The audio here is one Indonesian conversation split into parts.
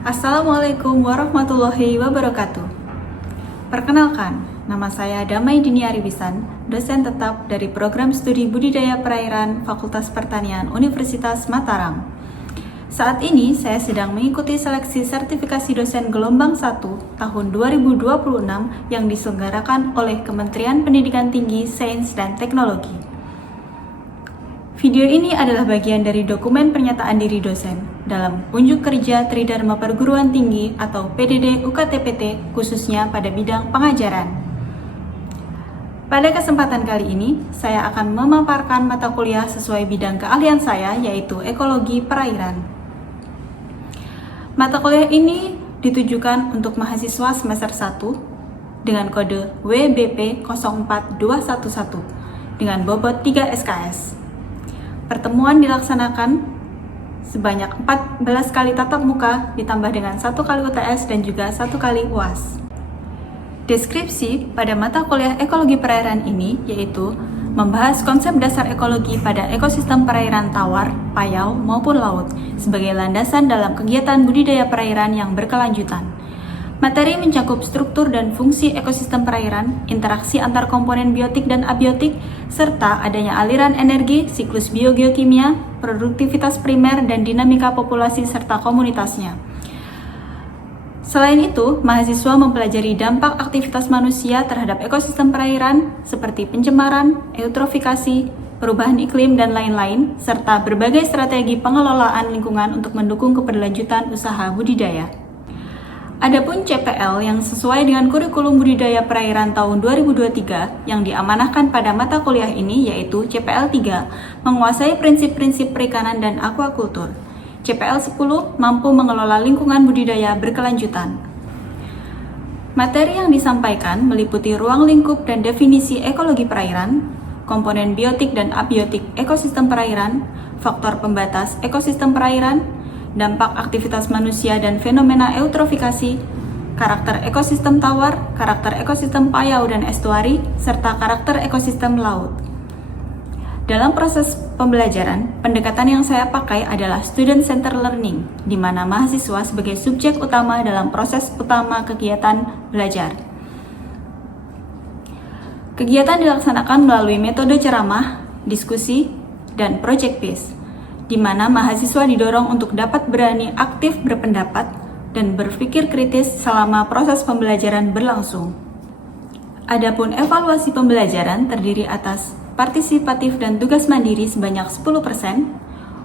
Assalamualaikum warahmatullahi wabarakatuh. Perkenalkan, nama saya Damai Diniari Wisan, dosen tetap dari Program Studi Budidaya Perairan Fakultas Pertanian Universitas Mataram. Saat ini saya sedang mengikuti seleksi sertifikasi dosen gelombang 1 tahun 2026 yang diselenggarakan oleh Kementerian Pendidikan Tinggi, Sains, dan Teknologi. Video ini adalah bagian dari dokumen pernyataan diri dosen dalam unjuk kerja Tridharma Perguruan Tinggi atau PDD UKTPT khususnya pada bidang pengajaran. Pada kesempatan kali ini, saya akan memaparkan mata kuliah sesuai bidang keahlian saya yaitu Ekologi Perairan. Mata kuliah ini ditujukan untuk mahasiswa semester 1 dengan kode WBP 04211 dengan bobot 3 SKS. Pertemuan dilaksanakan sebanyak 14 kali tatap muka ditambah dengan 1 kali UTS dan juga 1 kali UAS. Deskripsi pada mata kuliah ekologi perairan ini yaitu membahas konsep dasar ekologi pada ekosistem perairan tawar, payau, maupun laut sebagai landasan dalam kegiatan budidaya perairan yang berkelanjutan. Materi mencakup struktur dan fungsi ekosistem perairan, interaksi antar komponen biotik dan abiotik, serta adanya aliran energi, siklus biogeokimia, produktivitas primer, dan dinamika populasi serta komunitasnya. Selain itu, mahasiswa mempelajari dampak aktivitas manusia terhadap ekosistem perairan seperti pencemaran, eutrofikasi, perubahan iklim, dan lain-lain, serta berbagai strategi pengelolaan lingkungan untuk mendukung keberlanjutan usaha budidaya. Adapun CPL yang sesuai dengan kurikulum budidaya perairan tahun 2023 yang diamanahkan pada mata kuliah ini yaitu CPL 3, menguasai prinsip-prinsip perikanan dan aquakultur. CPL 10, mampu mengelola lingkungan budidaya berkelanjutan. Materi yang disampaikan meliputi ruang lingkup dan definisi ekologi perairan, komponen biotik dan abiotik ekosistem perairan, faktor pembatas ekosistem perairan, dampak aktivitas manusia dan fenomena eutrofikasi, karakter ekosistem tawar, karakter ekosistem payau dan estuari, serta karakter ekosistem laut. Dalam proses pembelajaran, pendekatan yang saya pakai adalah student-centered learning, di mana mahasiswa sebagai subjek utama dalam proses utama kegiatan belajar. Kegiatan dilaksanakan melalui metode ceramah, diskusi, dan project based, di mana mahasiswa didorong untuk dapat berani aktif berpendapat dan berpikir kritis selama proses pembelajaran berlangsung. Adapun evaluasi pembelajaran terdiri atas partisipatif dan tugas mandiri sebanyak 10%,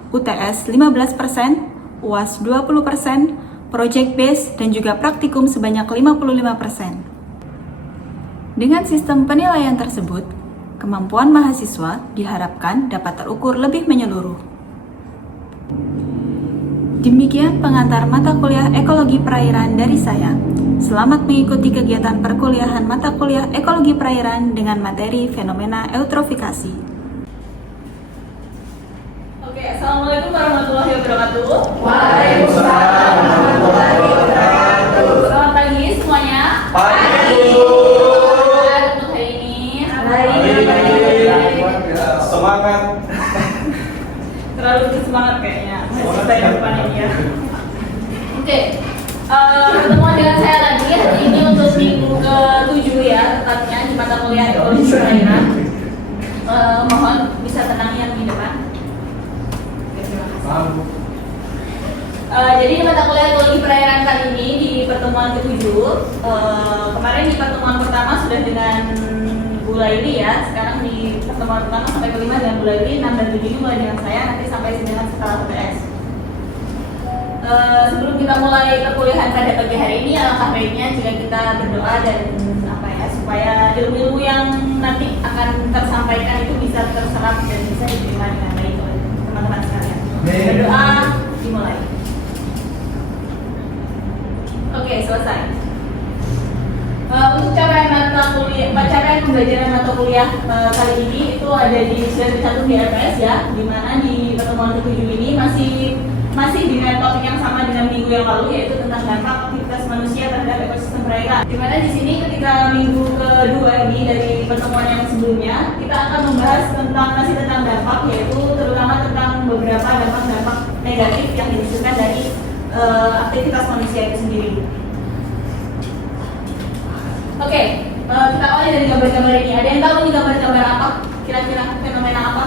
UTS 15%, UAS 20%, project based dan juga praktikum sebanyak 55%. Dengan sistem penilaian tersebut, kemampuan mahasiswa diharapkan dapat terukur lebih menyeluruh. Demikian pengantar mata kuliah ekologi perairan dari saya. Selamat mengikuti kegiatan perkuliahan mata kuliah ekologi perairan dengan materi fenomena eutrofikasi. Oke, Assalamualaikum warahmatullahi wabarakatuh. Waalaikumsalam warahmatullahi wabarakatuh. Selamat pagi semuanya. Pagi. Untuk hari ini. Semangat. Terlalu bersemangat kayaknya. Saya depan ini ya. Oke, pertemuan dengan saya lagi hari ini untuk minggu ke-7 ya, tepatnya di mata kuliah ekologi perairan. Mohon bisa tenang yang di depan. Oke, terima kasih. Jadi di mata kuliah ekologi perairan kali ini di pertemuan ke-7, kemarin di pertemuan pertama sudah dengan Bu Laili ya, sekarang di pertemuan pertama sampai kelima dengan Bu Laili, 6 dan 7 ini mulai dengan saya, nanti sampai dengan setelah UTS. Sebelum kita mulai perkuliahan pada pagi hari ini, alangkah baiknya jika kita berdoa dan supaya ilmu-ilmu yang nanti akan tersampaikan itu bisa terserap dan bisa diterima dengan baik oleh teman-teman sekalian. Berdoa dimulai. Oke, selesai. Untuk capaian pembelajaran mata kuliah kali ini itu ada di slide 1 di RPS ya, di mana di pertemuan ke-7 ini masih dengan topik yang sama dengan minggu yang lalu, yaitu tentang dampak aktivitas manusia terhadap ekosistem perairan. Di mana di sini ketika minggu kedua ini dari pertemuan yang sebelumnya, kita akan membahas tentang dampak, yaitu terutama tentang beberapa dampak-dampak negatif yang dihasilkan dari aktivitas manusia itu sendiri. Oke, kita awali dari gambar-gambar ini. Ada yang tahu ini gambar-gambar apa? Kira-kira fenomena apa?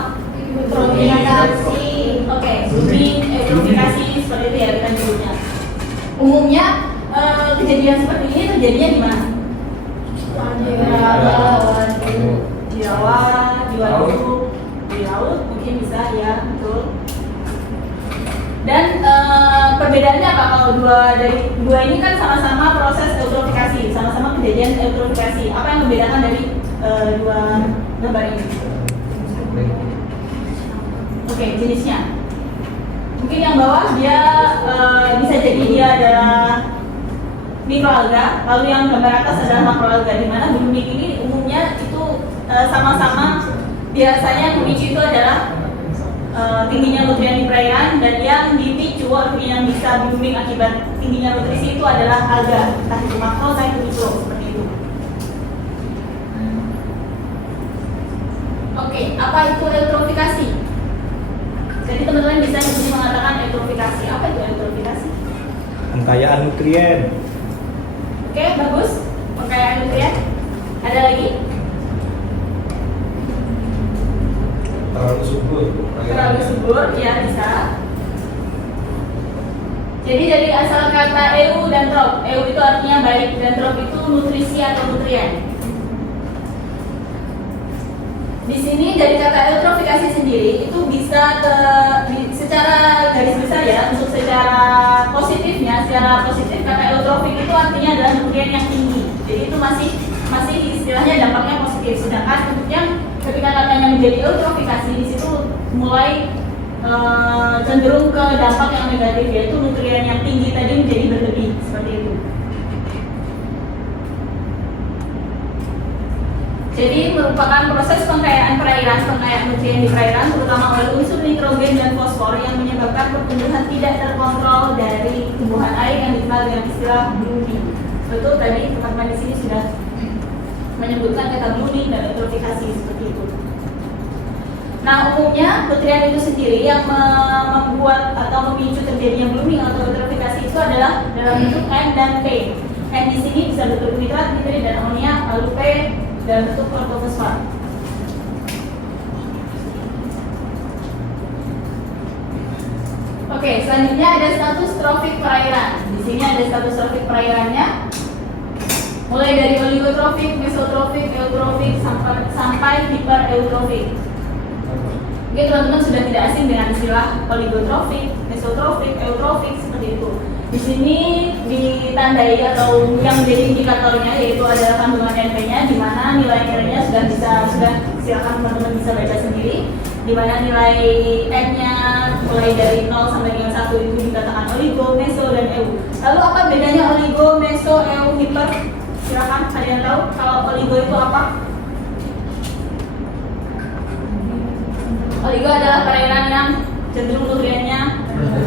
Eutrofikasi. Oke, blooming, eutrofikasi seperti itu ya kita nyebutnya. Umumnya kejadian seperti ini terjadinya di mana? Di rawa, di waduk, di laut mungkin bisa ya, betul. Dan perbedaannya apa kalau dua ini kan sama-sama proses eutrofikasi, sama-sama kejadian eutrofikasi. Apa yang membedakan dari dua gambar ini? Oke, jenisnya. Mungkin yang bawah dia bisa jadi dia adalah mikroalga, lalu yang gambar atas adalah makroalga, di mana blooming ini umumnya itu sama-sama biasanya yang memicu itu adalah tingginya nutrien di perairan, dan yang dipicu artinya yang bisa blooming akibat tingginya nutrisi itu adalah alga, entah itu makro entah itu mikro, seperti itu. Oke, apa itu eutrofikasi? Jadi teman-teman bisa mengatakan eutrofikasi. Apa itu eutrofikasi? Pengkayaan nutrien. Oke, bagus. Pengkayaan nutrien. Ada lagi? Terlalu subur. Terlalu subur, ya bisa. Jadi dari asal kata eu dan trop. Eu itu artinya baik dan trop itu nutrisi atau nutrien. Di sini dari kata eutrofikasi sendiri itu bisa secara garis besar ya, untuk secara positifnya, secara positif kata eutrofik itu artinya adalah nutrien yang tinggi. Jadi itu masih istilahnya dampaknya positif. Sedangkan untuk yang ketika katanya menjadi eutrofikasi, di situ mulai cenderung ke dampak yang negatif, yaitu nutrien yang tinggi tadi menjadi berlebih, seperti itu. Jadi merupakan proses pengkayaan perairan, pengkayaan nutrien di perairan, terutama oleh unsur nitrogen dan fosfor yang menyebabkan pertumbuhan tidak terkontrol dari tumbuhan air yang dikenal dengan istilah blooming. Betul, tadi teman-teman di sini sudah menyebutkan kata blooming dan eutrofikasi seperti itu. Nah, umumnya nutrien itu sendiri yang membuat atau memicu terjadinya blooming atau eutrofikasi itu adalah dalam bentuk N dan P. N di sini bisa bentuk nitrat, nitrit, dan amonia, lalu P dalam bentuk ortofosfat. Oke, selanjutnya ada status trofik perairan. Di sini ada status trofik perairannya. Mulai dari oligotrofik, mesotrofik, eutrofik sampai hipereutrofik. Oke, teman-teman sudah tidak asing dengan istilah oligotrofik, mesotrofik, eutrofik seperti itu. Di sini ditandai atau yang menjadi indikatornya yaitu adalah kandungan NP-nya, di mana nilai-nilainya sudah silakan teman-teman bisa baca sendiri. Di mana nilai N-nya mulai dari 0 sampai dengan 1 itu dikatakan oligo, meso, dan eu. Lalu apa bedanya oligo, meso, eu, hiper? Silakan, ada yang tahu kalau oligo itu apa? Oligo adalah perairan yang cenderung nutriennya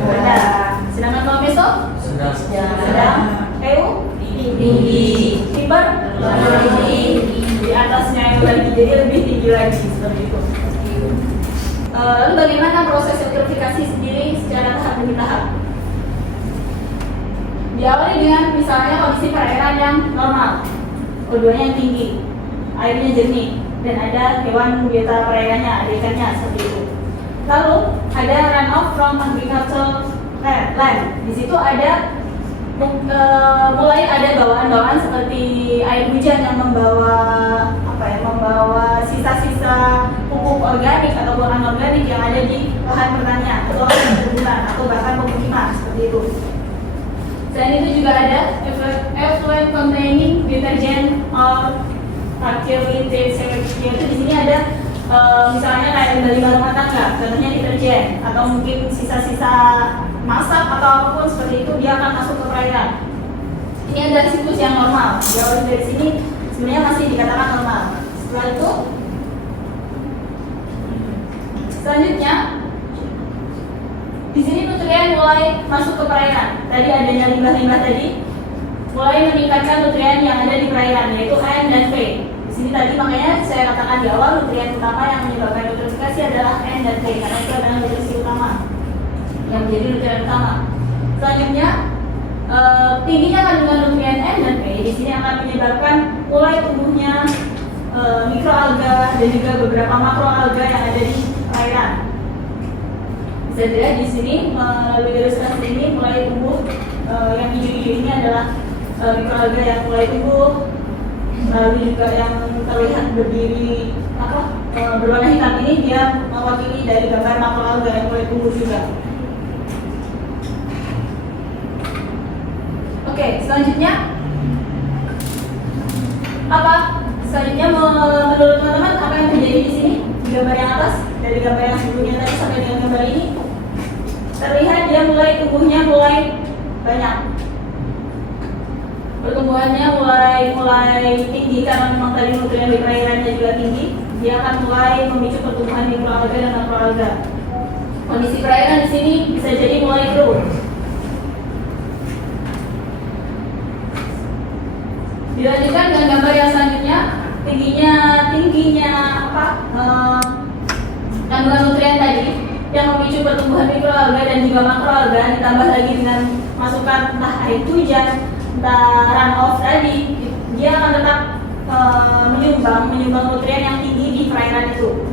rendah. Sedangkan kalau meso? Sedang. Eu? Tinggi. Hiper? Di atasnya yang lagi, jadi lebih tinggi lagi seperti itu. Lalu bagaimana proses eutrofikasi sendiri secara tahap demi tahap? Diawali dengan misalnya kondisi perairan yang normal, O2-nya yang tinggi, airnya jernih, dan ada hewan biota perairannya, ada ikannya seperti itu. Lalu ada runoff from agricultural land. Di situ ada mulai ada bawaan-bawaan seperti air hujan yang membawa sisa-sisa pupuk organik atau anorganik yang ada di lahan pertanian atau lahan perkebunan atau bahkan pemukiman seperti itu. Selain itu juga ada effluent containing detergent or particulate sewage. Yaitu di sini ada misalnya kayak limbah rumah tangga, contohnya deterjen atau mungkin sisa-sisa masak atau apapun seperti itu, dia akan masuk ke perairan. Ini adalah siklus yang normal. Jauh dari sini sebenarnya masih dikatakan normal. Setelah itu, selanjutnya di sini nutrien mulai masuk ke perairan. Tadi adanya limbah-limbah tadi mulai meningkatkan nutrien yang ada di perairan, yaitu N dan P. Di sini tadi makanya saya katakan di awal nutrien utama yang menyebabkan eutrofikasi adalah N dan P, karena itu adalah nutrisi utama yang menjadi nutrien utama. Selanjutnya tingginya kandungan nutrien N dan P di sini akan menyebabkan mulai tumbuhnya mikroalga dan juga beberapa makroalga yang ada di perairan. Bisa dilihat di sini melalui ilustrasi ini mulai tumbuh yang hijau-hijau ini adalah mikroalga yang mulai tumbuh, lalu juga yang terlihat berdiri berwarna hitam ini dia mewakili dari gambar makroalga yang mulai tumbuh juga. Oke, selanjutnya apa? Selanjutnya menurut teman-teman apa yang terjadi di sini di gambar yang atas, dari gambar yang sebelumnya tadi sampai dengan gambar ini terlihat dia mulai tumbuhnya mulai banyak, pertumbuhannya mulai tinggi karena memang tadi nutrien di perairannya juga tinggi. Dia akan mulai memicu pertumbuhan mikroalga dan makroalga. Kondisi perairan di sini bisa jadi mulai keruh. Dilanjutkan dengan gambar yang selanjutnya, tingginya kandungan nutrien tadi yang memicu pertumbuhan mikroalga dan juga makroalga, ditambah lagi dengan masukan entah air hujan, entah runoff tadi, dia akan tetap menyumbang nutrien yang tinggi di perairan itu.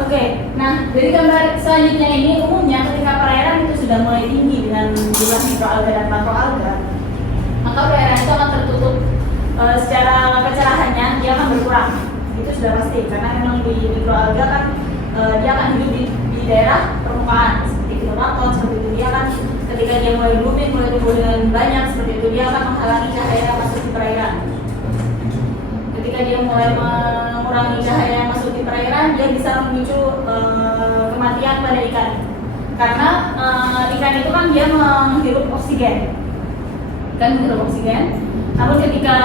Oke, nah dari gambar selanjutnya ini umumnya ketika perairan itu sudah mulai tinggi dengan jumlah mikroalga dan makroalga, maka perairan itu akan tertutup secara kecerahannya, dia akan berkurang. Itu sudah pasti karena memang di mikroalga kan dia akan hidup di daerah permukaan seperti fitoplankton, seperti itu. Dia kan ketika dia mulai blooming, mulai tumbuh dengan banyak seperti itu, dia akan menghalangi cahaya masuk di perairan. Ketika dia mulai mengurangi cahaya yang masuk di perairan, dia bisa memicu kematian pada ikan. Karena ikan itu kan dia menghirup oksigen. Ikan menghirup oksigen. Namun ketika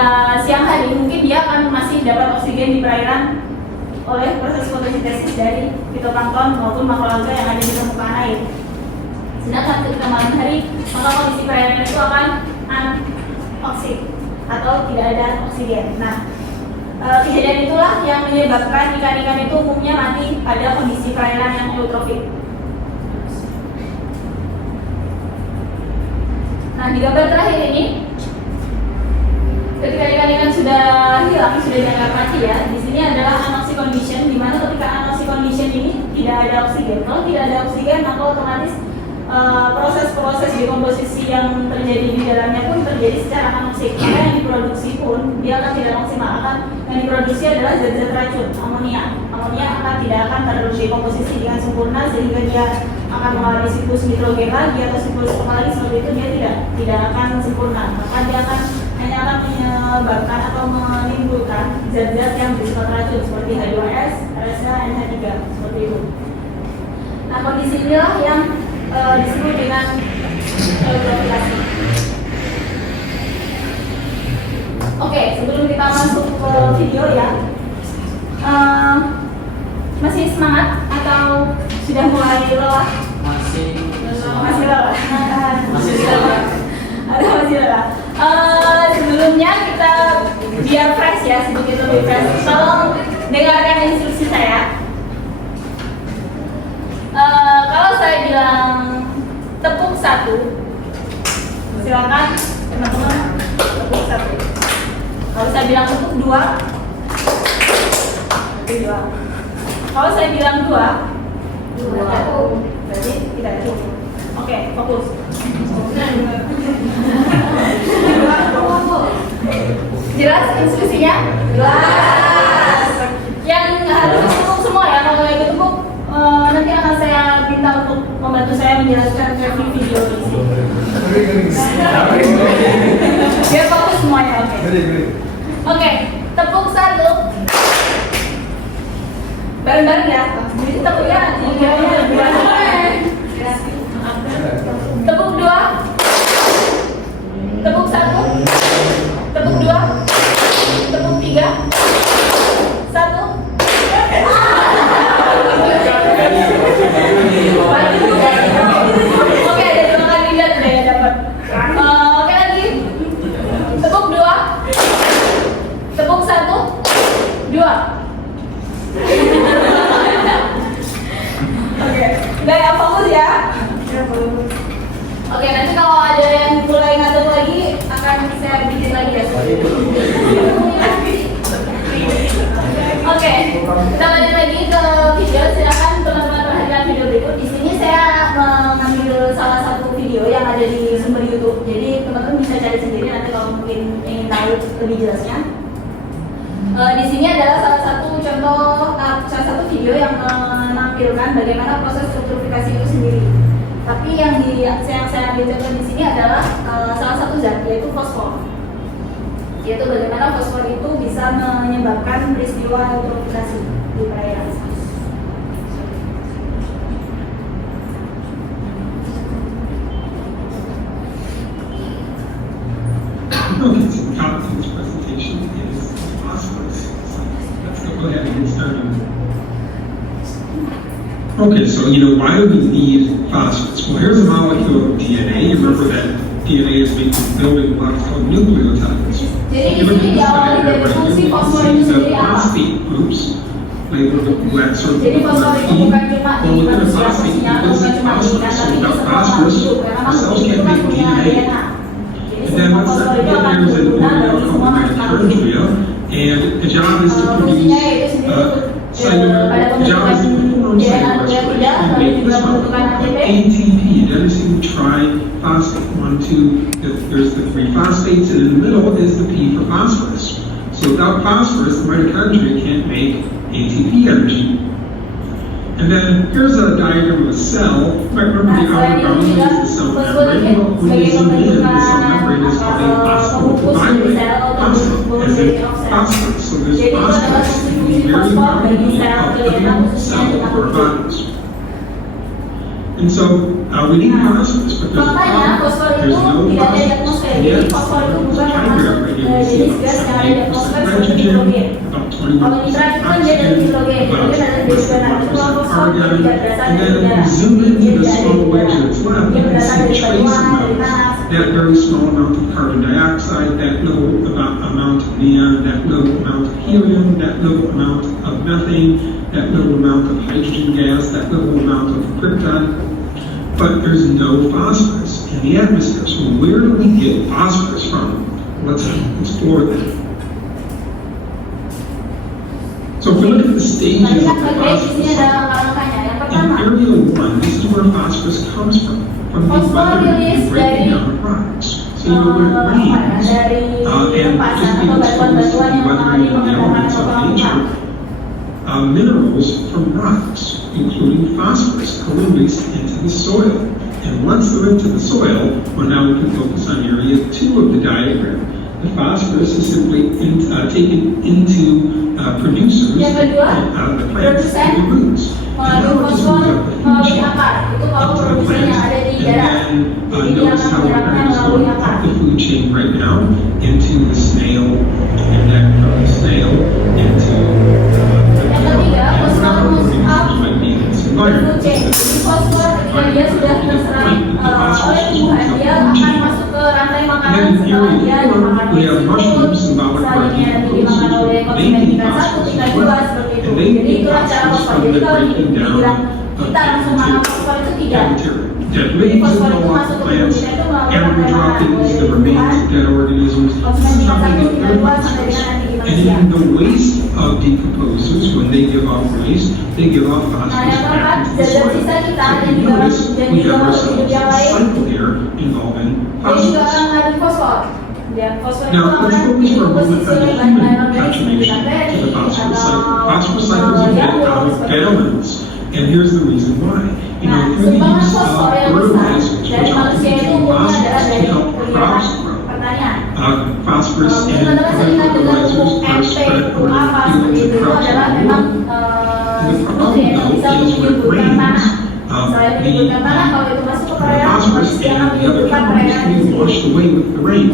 siang hari mungkin dia akan masih dapat oksigen di perairan oleh proses fotosintesis dari fitoplankton maupun makroalga yang ada di permukaan air. Sedangkan ketika malam hari, maka kondisi perairan itu akan anoksik atau tidak ada oksigen. Nah, kejadian itulah yang menyebabkan ikan-ikan itu umumnya mati pada kondisi perairan yang eutrofik. Nah, di gambar terakhir ini, ketika ikan-ikan sudah hilang, sudah dianggap mati ya, di sini adalah anoxic condition, di mana ketika anoxic condition ini tidak ada oksigen. Kalau tidak ada oksigen, maka otomatis proses-proses dekomposisi yang terjadi di dalamnya pun terjadi secara anoksik. Maka yang diproduksi pun dia akan tidak maksimal. Yang diproduksi adalah zat-zat racun, amonia. Amonia tidak akan terdekomposisi dengan sempurna sehingga dia akan mengalami siklus nitrogen lagi atau siklus apa lagi seperti itu, dia tidak akan sempurna. Maka dia hanya akan menyebabkan atau menimbulkan zat-zat yang bersifat racun seperti H2S, RSA, NH3 seperti itu. Nah, kondisi inilah yang disebut dengan eutrofikasi. Oke, sebelum kita masuk ke video ya, masih semangat atau sudah mulai lelah? Masih lelah. Masih lelah. Sebelumnya kita biar fresh ya, sedikit lebih fresh. Tolong dengarkan instruksi saya. Kalau saya bilang tepuk 1, silakan teman-teman tepuk 1. Kalau saya bilang tepuk 2, berarti 2. Kalau saya bilang 2, berarti tidak cukup. Oke, fokus. Jelas instruksinya? Jelas. Yang harus tepuk semua ya, kalau yang ditepuk nanti akan saya minta untuk membantu saya menjelaskan review video ini. Biar fokus semuanya, oke. Oke, tepuk 1. Bareng-bareng ya. Jadi tepuk ya, kira-kira lebih banyak. Tepuk 2. Tepuk 1. Tepuk 2. Tepuk 3. 1. Oke, ada 2 kandidat udah ya dapat. Oke lagi. Tepuk 2. Tepuk 1. 2. kita balik lagi ke video. Silakan teman-teman perhatikan video berikut. Di sini saya mengambil salah satu video yang ada di sumber YouTube. Jadi teman-teman bisa cari sendiri nanti kalau mungkin ingin tahu lebih jelasnya. Di sini adalah salah satu contoh, salah satu video yang menampilkan bagaimana proses eutrofikasi itu sendiri. Tapi yang saya ambil contoh di sini adalah salah satu zat, yaitu fosfor. Yaitu bagaimana fosfor itu bisa menyebabkan peristiwa eutrofikasi di perairan. Okay, so the topic of this presentation is phosphorus. So let's go ahead and get started. Okay, so why do we need phosphorus? Well, here's a molecule of DNA. You remember that DNA is made from building blocks called nucleotides. Jadi You look di at this diagram dari right fungsi here, you fosfor can itu see sendiri the apa? phosphate groups labeled with black circle Jadi fosfor itu bukan cuma Well, di within a manusia phosphate fungsinya, group, bukan it's cuma di ikan, phosphorus. tapi di Without semua phosphorus, makhluk. Karena our makhluk cells itu can't kan make punya DNA. DNA. Jadi And then semua let's fosfor not itu forget akan there's an berguna organelle bagi called semua makhluk. mitochondria, and the job is to produce Fungsinya yaitu sendiri cellular, the job is to perform cellular respiration and make this molecule called ATP, adenosine triphosphate. There's the three phosphates, and in the middle is the P for phosphorus. So without phosphorus, the mitochondria can't make ATP energy. And then here's a diagram of a cell. You might remember the outer boundary is the cell membrane. Well, when they zoom in, the cell membrane is called a phosphorus, as in phosphorus. So there's phosphorus in the very boundary of every cell of our bodies. And so we need phosphorus, but there's a Makanya fosfor problem. itu There's no tidak ada di phosphorus. atmosfer. And Jadi yet, fosfor itu there's bukan a termasuk diagram right here. You see jenis gas yang ada di atmosfer 78% seperti nitrogen, hidrogen. about Kalau 21% nitrat itu kan dia dari oxygen, hidrogen, about hidrogen ada di less than udara. Itu kalau 1% fosfor dia argon. tidak berasal And dari then if udara. we zoom into Dia the ada small di wedge udara. that's left, Dia you can berasal see dari trace batuan, dari amounts. tanah. That very small amount of carbon dioxide, that little amount of neon, that little amount of helium, that little amount of methane, that little amount of hydrogen gas, that little amount of krypton. But there's no phosphorus in the atmosphere. So where do we get phosphorus from? Let's explore that. So if we look at the stages Tadi of kan the bagian di sini phosphorus, ada angka-angkanya. Yang in pertama, area 1, this is where phosphorus comes from the Phosphor weather rilis and breaking dari, down of rocks. So when it rains, dari and lepasan just atau being exposed to batuan-batuan the yang mengalami weather and the pengedahan elements atau of pengeluparan. nature, minerals from rocks, including phosphorus, are released into the soil. And once they're into the soil, well, now we can focus on area 2 of the diagram. The phosphorus is simply taken into producers Yang kedua, out of the plants produsen and the roots. And mengandung now it just fosfor moves up the food melalui chain akar. Itu kalau up to the produsen yang plants. ada di And darat. then Jadi dia notice akan how we're menyerapnya just melalui going akar. up the food chain right now into the snail, and then from the snail into Yang ketiga, fosfor moves up might be in this food environment. chain. Jadi fosfor ketika dia sudah terserap oleh tumbuhan, dia akan masuk ke rantai makanan And then setelah dia area 4, dimakan we have seafood, mushrooms, symbolic for selanjutnya dimakan oleh konsumen they need tingkat 1, phosphorus tingkat as 2, well. seperti itu. And they Jadi need itulah cara phosphorus fosfor. from Jadi the kalau breaking dibilang down kita langsung makan fosfor itu tidak. bacteria that Jadi leaves fosfor and itu go off masuk ke plants, tubuh kita itu melalui animal rantai makanan droppings, oleh the remains of dead organisms. This konsumen is tingkat how 1, they get tingkat their 2, sampai phosphorus. dengan nanti di And manusia. in the waste of decomposers, when they give off waste, they give off Nah, phosphorus yang keempat, back into the zat-zat soil. sisa kita So dan you juga notice dan we juga have makhluk ourselves hidup yang a lain, cycle here involving dia juga phosphorus. akan mengandung fosfor. Dan fosfor itu Now, akan let's focus for a moment dikomposisi on the oleh human bahan-bahan organisme contribution di to bakteri the phosphorus cycle. atau Phosphorus cycles are jamur out of seperti itu. balance, and here's the reason why. Nah, Through the sumbangan use fosfor of yang besar fertilizers, dari which are manusia itu using umumnya adalah phosphorus to dari help kegiatan crops grow. pertanian. Phosphorus Mungkin and teman-teman other sering dengar fertilizers pupuk are NP, spread pupuk around apa fields seperti and itu crops adalah are memang grown. The problem nutrien yang though bisa is when it menyuburkan tanah. rains, Selain menyuburkan tanah, kalau itu masuk ke the perairan, phosphorus pasti akan and the other menyuburkan chemicals perairan itu can be sendiri. washed away with the rain.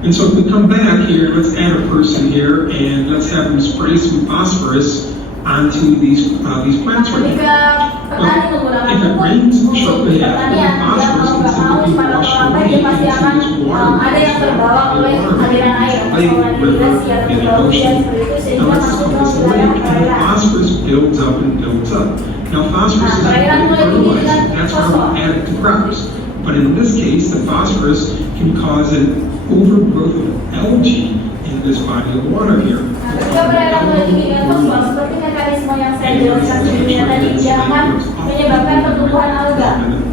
And so if we come back here, let's add a person here and let's have them spray some phosphorus onto these plants right Jika here. petani menggunakan If it pupuk rains untuk shortly after, pertanian, the dia mau phosphorus nggak can mau simply be pada washed kelapa away dia pasti akan into water. ada yang terbawa oleh aliran air, saluran irigasi atau terbawa hujan seperti itu sehingga Now let's masuk put ke this away, wilayah and the perairan. phosphorus builds up and builds up. Now phosphorus is a perairan great mulai tinggi dengan fertilizer, that's how fosfor. we add it to crops. But in this case, the phosphorus can cause an overgrowth of algae in this body of water here. Nah, Jika perairan mulai tinggi dan fosfor, seperti mekanisme yang saya jelaskan sebelumnya tadi, jangan menyebabkan pertumbuhan alga.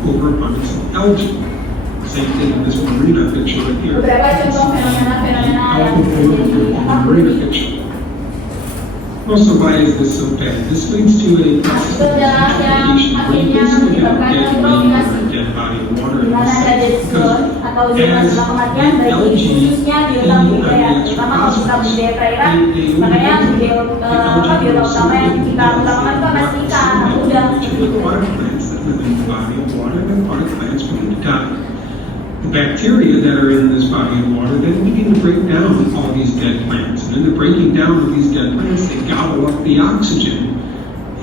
Overabundance of algae. Same thing in this marina picture right here. Beberapa contoh fenomena-fenomena yang terjadi apa? Marina picture. Also, why is this so bad? This leads to a process of detoxification, where you basically have a dead body or a dead body of water in Di mana ada dead zone atau zona setelah kematian bagi khususnya biota budidaya, terutama kalau kita budidaya perairan, makanya biota utama yang kita utamakan itu adalah ikan, udang, seperti itu. The bacteria that are in this body of water then begin to break down all these dead plants. And in the breaking down of these dead plants, they gobble up the oxygen.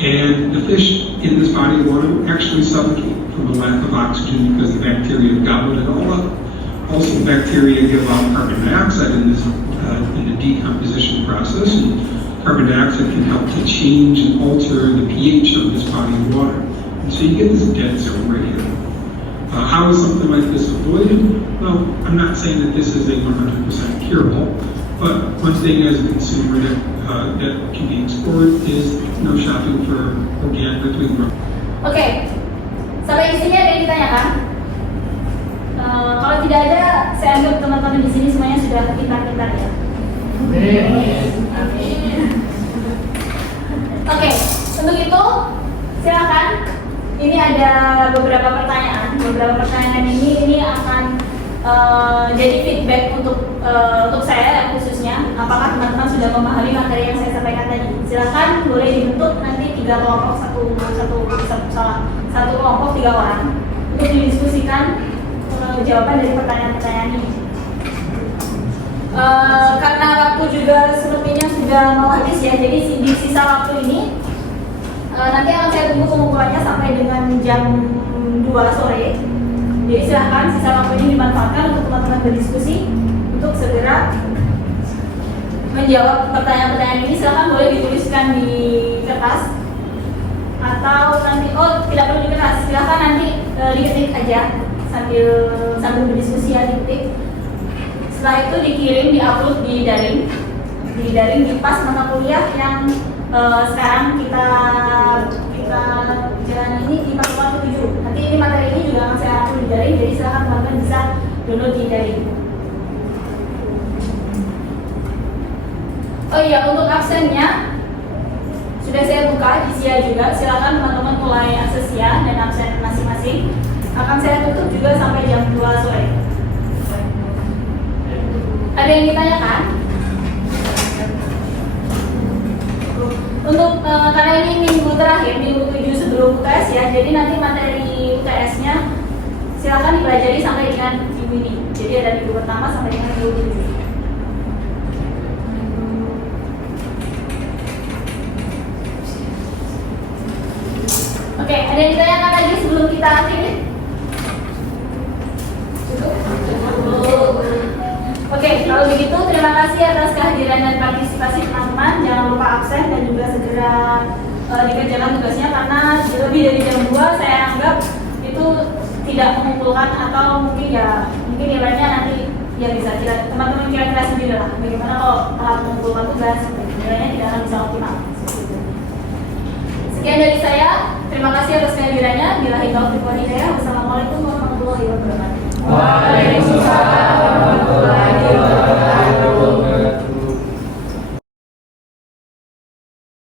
And the fish in this body of water actually suffocate from a lack of oxygen because the bacteria have gobbled it all up. Also, bacteria give off carbon dioxide in the decomposition process. And carbon dioxide can help to change and alter the pH of this body of water. And so you get this dead zone right here. How is something like this avoided? Well, I'm not saying that this is a 100% curable, but one thing as a consumer that can be explored is no shopping for organically grown. Oke, sampai di sini ada yang ditanyakan? Kalau tidak ada, saya anggap teman-teman di sini semuanya sudah pintar-pintar ya. Amin. Oke, untuk itu silakan. Ini ada beberapa pertanyaan. Beberapa pertanyaan ini akan jadi feedback untuk saya khususnya. Apakah teman-teman sudah memahami materi yang saya sampaikan tadi? Silakan boleh dibentuk nanti 3 kelompok satu kelompok 3 orang untuk didiskusikan jawaban dari pertanyaan-pertanyaan ini. Karena waktu juga sepertinya sudah mau habis ya, jadi di sisa waktu ini nanti akan saya tunggu pengumpulannya sampai dengan jam 2 sore. Jadi silahkan sisa waktu ini dimanfaatkan untuk teman-teman berdiskusi untuk segera menjawab pertanyaan-pertanyaan ini. Silahkan boleh dituliskan di kertas atau nanti tidak perlu di kertas, silahkan nanti diketik aja sambil berdiskusi ya, diketik. Setelah itu dikirim, diupload di daring di pas mata kuliah yang sekarang kita jalan ini di Fakultas 7. Nanti ini materi ini juga akan saya upload di daring, jadi silahkan teman-teman bisa download di daring. Oh iya, untuk absennya sudah saya buka di SIA juga. Silakan teman-teman mulai akses SIA dan absen masing-masing. Akan saya tutup juga sampai jam 2 sore. Ada yang ditanyakan? Untuk karena ini minggu terakhir, minggu 7 sebelum UTS ya, jadi nanti materi UTS-nya silakan dipelajari sampai dengan minggu ini. Jadi ada minggu pertama sampai dengan minggu 7. Oke, ada yang ditanyakan lagi sebelum kita akhiri? Oke, kalau begitu terima kasih atas kehadiran dan partisipasi teman-teman. Jangan lupa absen dan juga segera dikerjakan tugasnya, karena lebih dari jam 2 saya anggap itu tidak mengumpulkan, atau mungkin nilainya nanti ya bisa teman-teman kira-kira sendiri lah bagaimana kalau telah mengumpulkan tugas, nilainya tidak akan bisa optimal. Sekian dari saya, terima kasih atas kehadirannya. Billahi taufiq wal hidayah. Wassalamualaikum warahmatullahi wabarakatuh.